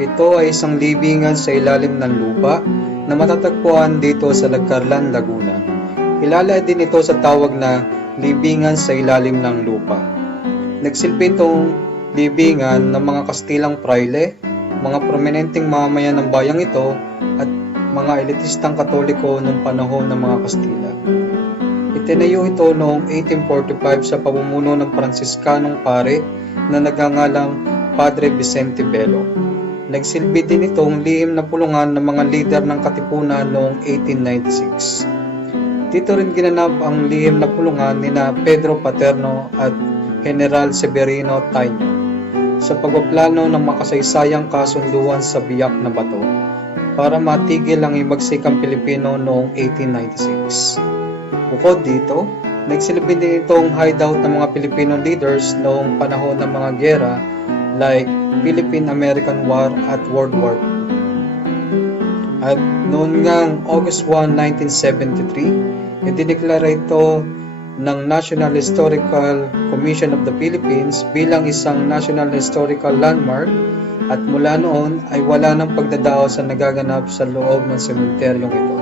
Ito ay isang libingan sa ilalim ng lupa na matatagpuan dito sa Lagcarlan, Laguna. Kilala din ito sa tawag na libingan sa ilalim ng lupa. Nagsilbi itong libingan ng mga Kastilang praile, mga prominenteng mamamayan ng bayang ito at mga elitistang Katoliko noong panahon ng mga Kastila. Itinayo ito noong 1845 sa pamumuno ng Pransiskanong pare na nagngangalang Padre Vicente Bello. Nagsilbi din itong lihim na pulungan ng mga lider ng Katipunan noong 1896. Dito rin ginanap ang lihim na pulungan nina Pedro Paterno at General Severino Taino sa pagpaplano ng makasaysayang kasunduan sa Biak na Bato para matigil ang ibagsikang Pilipino noong 1896. Bukod dito, nagsilbi din itong hideout ng mga Filipino leaders noong panahon ng mga giyera like Philippine-American War at World War II. At noon ngang August 1, 1973, idineklara ito ng National Historical Commission of the Philippines bilang isang National Historical Landmark at mula noon ay wala nang pagdadao sa nagaganap sa loob ng sementeryong ito.